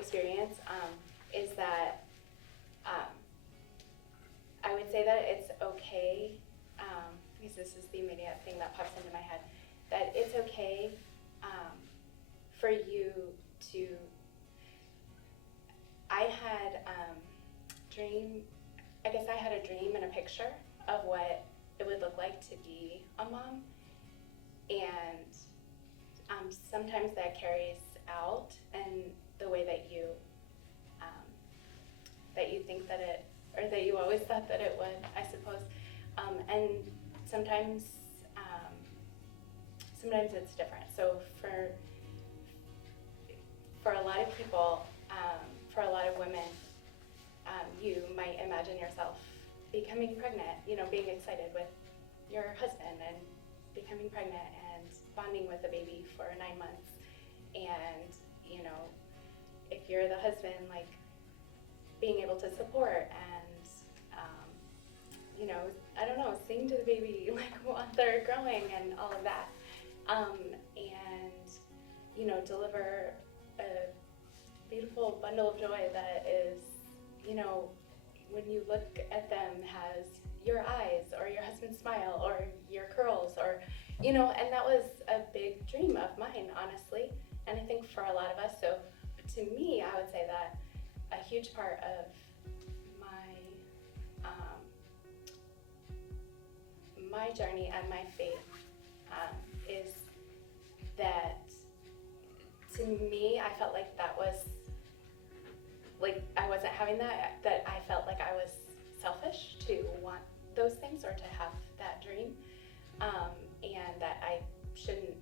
experience is that I would say that it's okay, because this is the immediate thing that pops into my head, that it's okay for you to, I had I had a dream and a picture of what it would look like to be a mom, and sometimes that carries out in the way that you think that it, or that you always thought that it would, I suppose, and sometimes it's different. So for a lot of people, for a lot of women, you might imagine yourself becoming pregnant, being excited with your husband and becoming pregnant and bonding with the baby for 9 months. And, if you're the husband, like being able to support and, I don't know, sing to the baby like while they're growing and all of that. And, deliver a beautiful bundle of joy that is, when you look at them, has your eyes or your husband's smile or your curls or, and that was a big dream of mine, honestly. And I think for a lot of us, so to me, I would say that a huge part of my journey and my faith is that, to me, I felt like that was, like I wasn't having that I felt like I was selfish to want those things or to have that dream, and that I shouldn't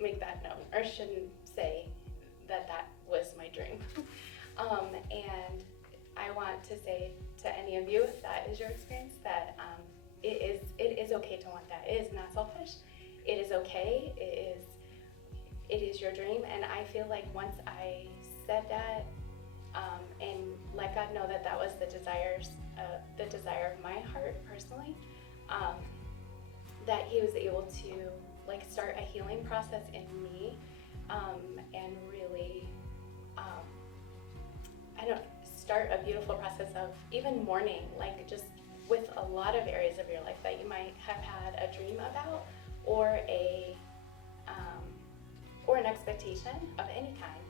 make that known or shouldn't say that was my dream. And I want to say to any of you, if that is your experience, that it is okay to want that. It is not selfish. It is okay. It is your dream. And I feel like once I said that and let God know that was the desire of my heart personally, that He was able to start a healing process in me, and really start a beautiful process of even mourning, just with a lot of areas of your life that you might have had a dream about, or or an expectation of any kind.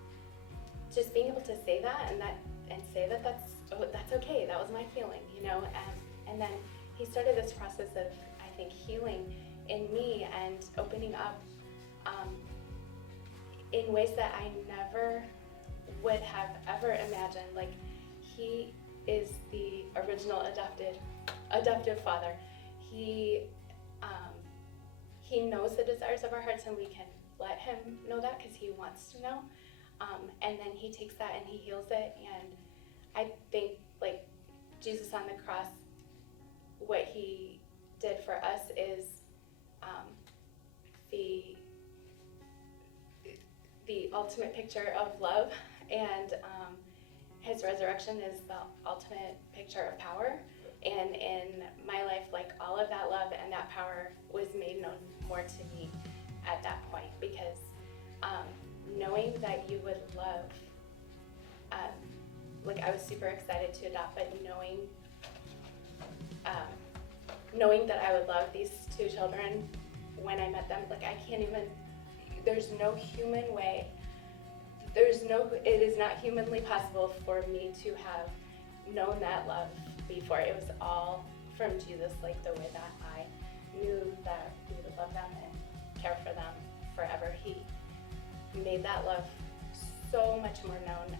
Just being able to say that and say that's okay. That was my feeling, and then He started this process of, I think, healing in me and opening up in ways that I never would have ever imagined. Like, He is the original adoptive Father. He knows the desires of our hearts, and we can let Him know that because He wants to know. And then He takes that and He heals it. And I think, Jesus on the cross, what He did for us is the ultimate picture of love, and His resurrection is the ultimate picture of power. And in my life, all of that love and that power was made known more to me at that point, because knowing that you would love, I was super excited to adopt, but knowing that I would love these two children when I met them, I can't even, there's no human way, it is not humanly possible for me to have known that love before. It was all from Jesus, the way that I knew that He would love them and care for them forever. He made that love so much more known,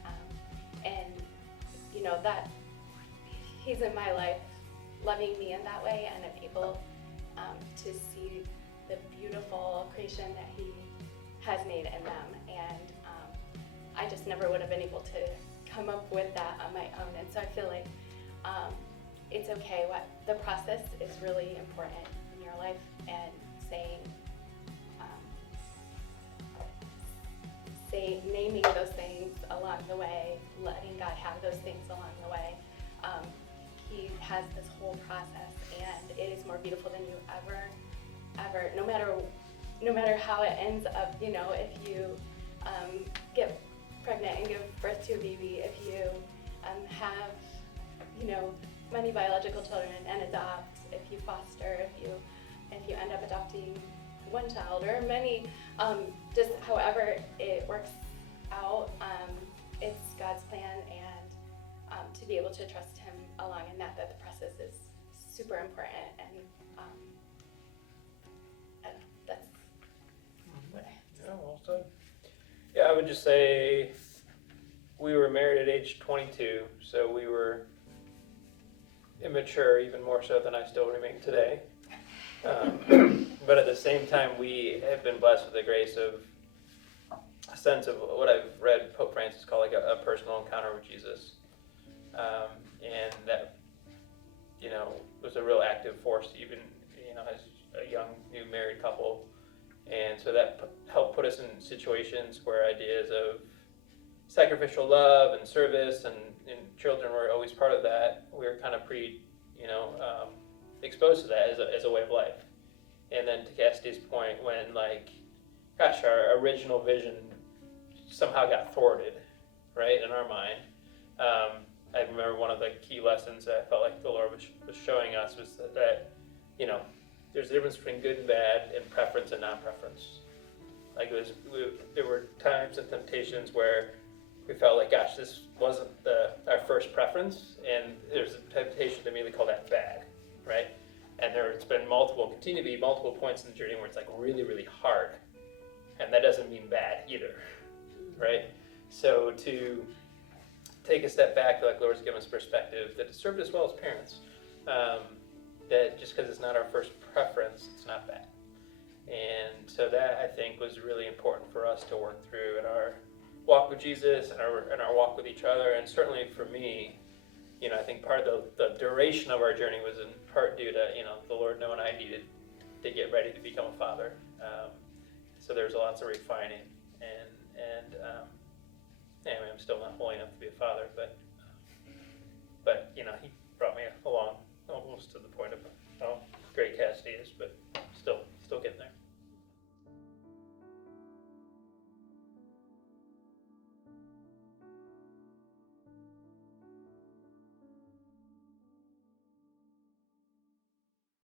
and that He's in my life loving me in that way, and I'm able to see the beautiful creation that He has made in them. And I just never would have been able to come up with that on my own. And so I feel like it's okay. The process is really important in your life, and naming those things along the way, letting God have those things along the way. He has this whole process, and it is more beautiful than you ever, no matter how it ends up, if you get pregnant and give birth your baby, if you have, many biological children and adopt, if you foster, if you end up adopting one child or many, just however it works out, it's God's plan, and to be able to trust Him along in that the process is super important, and that's what I have to say. Yeah, well said. Yeah, I would just say we were married at age 22, so we were immature, even more so than I still remain today. But at the same time, we have been blessed with the grace of a sense of what I've read Pope Francis call like a personal encounter with Jesus. And that, was a real active force, even, as a young, new married couple. And so that helped put us in situations where ideas of sacrificial love and service and children were always part of that. We were kind of exposed to that as a way of life. And then to Cassidy's point, when our original vision somehow got thwarted, right, in our mind. I remember one of the key lessons that I felt like the Lord was showing us was that there's a difference between good and bad and preference and non-preference. There were times and temptations where we felt like, gosh, this wasn't our first preference, and there's a temptation to immediately call that bad, right? And there's been continue to be multiple points in the journey where it's really, really hard, and that doesn't mean bad either, right? So to take a step back, like Lord's given us perspective, that it served us well as parents, that just because it's not our first preference, it's not bad. And so that, I think, was really important for us to work through in our walk with Jesus and our walk with each other. And certainly for me, I think part of the duration of our journey was in part due to, the Lord knowing I needed to get ready to become a father. So there's lots of refining. And I'm still not holy enough to be a father, but He brought me along almost to the point of how great Cassidy is.